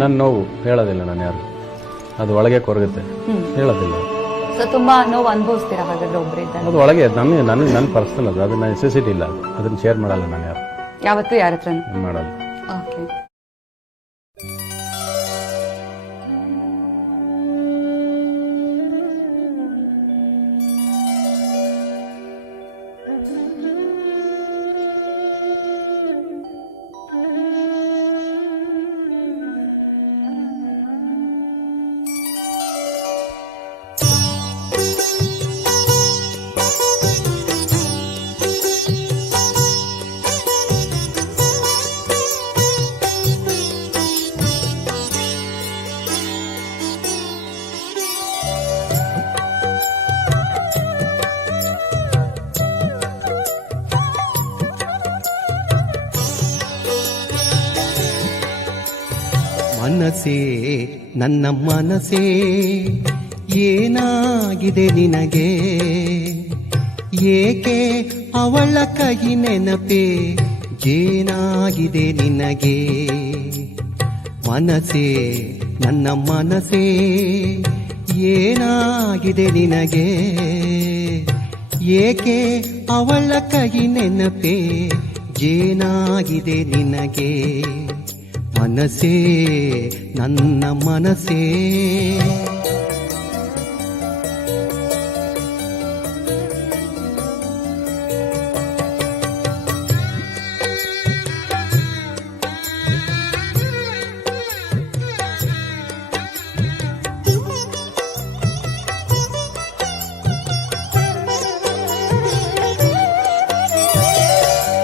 ನನ್ನ ನೋವು ಹೇಳೋದಿಲ್ಲ ನಾನು ಯಾರು, ಅದು ಒಳಗೆ ಕೊರಗುತ್ತೆ, ಹೇಳೋದಿಲ್ಲ. ಸೊ ತುಂಬಾ ನೋವು ಅನುಭವಿಸ್ತೀರಾ ಹಾಗಾದ್ರೆ ಒಬ್ಬರಿದ್ದಾಗ? ಅದು ಒಳಗೆ ನನ್ನ ಪರ್ಸನಲ್, ಅದು ಅದನ್ನ ನೆಸೆಸಿಟಿ ಇಲ್ಲ, ಅದನ್ನ ಶೇರ್ ಮಾಡಲ್ಲ ನಾನು ಯಾರು, ಯಾವತ್ತೂ ಯಾರ ಹತ್ರ ಮಾಡಲ್ಲ. ಓಕೆ. ಮನಸೇ ನನ್ನ ಮನಸೇ ಏನಾಗಿದೆ ನಿನಗೆ, ಏಕೆ ಅವಳ ಕೈ ನೆನಪೇ ಏನಾಗಿದೆ ನಿನಗೆ. ಮನಸೇ ನನ್ನ ಮನಸೇ ಏನಾಗಿದೆ ನಿನಗೆ, ಏಕೆ ಅವಳ ಕೈ ನೆನಪೇ ಏನಾಗಿದೆ ನಿನಗೆ. ಮನಸೇ ನನ್ನ ಮನಸೇ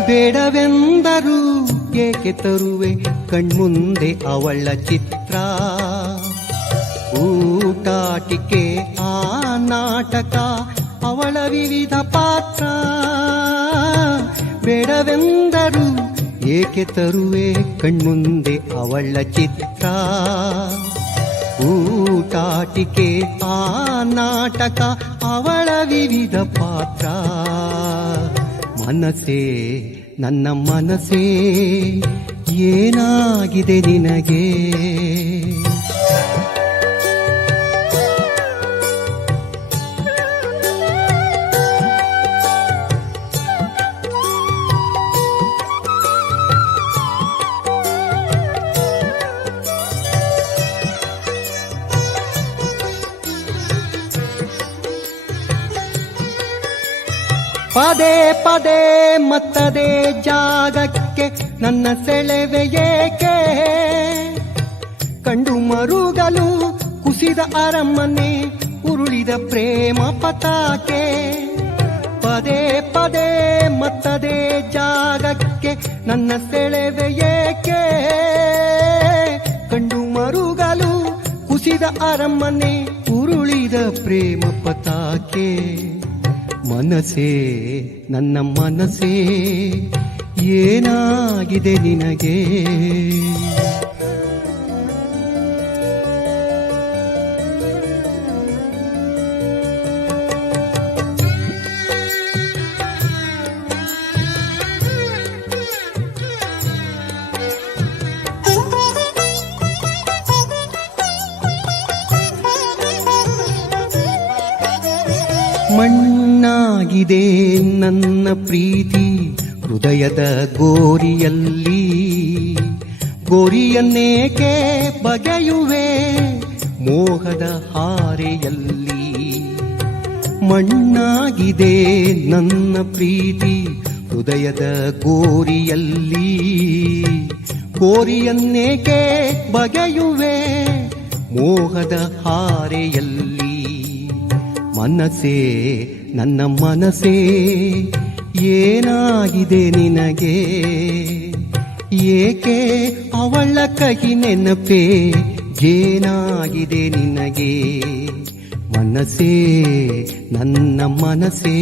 ಬೇಡವೆಂದರು ಏಕೆ ತರುವೆ ಕಣ್ಮುಂದೆ ಅವಳ ಚಿತ್ರ, ಊಟಾಟಿಕೆ ಆ ನಾಟಕ ಅವಳ ವಿವಿಧ ಪಾತ್ರ. ಬೇಡವೆಂದರು ಏಕೆ ತರುವೆ ಕಣ್ಮುಂದೆ ಅವಳ ಚಿತ್ರ, ಊಟಾಟಿಕೆ ಆ ನಾಟಕ ಅವಳ ವಿವಿಧ ಪಾತ್ರ. ಮನಸೇ ನನ್ನ ಮನಸೇ ಏನಾಗಿದೆ ನಿನಗೆ. ಪದೇ ಪದೇ ಮತ್ತದೇ ಜಾಗಕ್ಕೆ ನನ್ನ ಸೆಳೆವೆ ಏಕೆ, ಕಂಡು ಮರುಗಲು ಕುಸಿದ ಅರಮನೆ ಉರುಳಿದ ಪ್ರೇಮ ಪತಾಕೆ. ಪದೇ ಪದೇ ಮತ್ತದೇ ಜಾಗಕ್ಕೆ ನನ್ನ ಸೆಳೆವೆ ಏಕೆ, ಕಂಡು ಮರುಗಲು ಕುಸಿದ ಅರಮನೆ ಉರುಳಿದ ಪ್ರೇಮ ಪತಾಕೆ. ಮನಸೇ ನನ್ನ ಮನಸೇ ಏನಾಗಿದೆ ನಿನಗೆ. ಮಣ್ಣಾಗಿದೆ ನನ್ನ ಪ್ರೀತಿ ಹೃದಯದ ಗೋರಿಯಲ್ಲಿ, ಗೋರಿಯನ್ನೇಕೆ ಬಗೆಯುವೆ ಮೋಹದ ಹಾರೆಯಲ್ಲಿ. ಮಣ್ಣಾಗಿದೆ ನನ್ನ ಪ್ರೀತಿ ಹೃದಯದ ಗೋರಿಯಲ್ಲಿ, ಗೋರಿಯನ್ನೇಕೆ ಬಗೆಯುವೆ ಮೋಹದ ಹಾರೆಯಲ್ಲಿ. ಮನಸೇ ನನ್ನ ಮನಸೇ ಏನಾಗಿದೆ ನಿನಗೆ, ಏಕೆ ಅವಳ ಕೈ ನೆನಪೇ ಏನಾಗಿದೆ ನಿನಗೆ. ಮನಸೇ ನನ್ನ ಮನಸೇ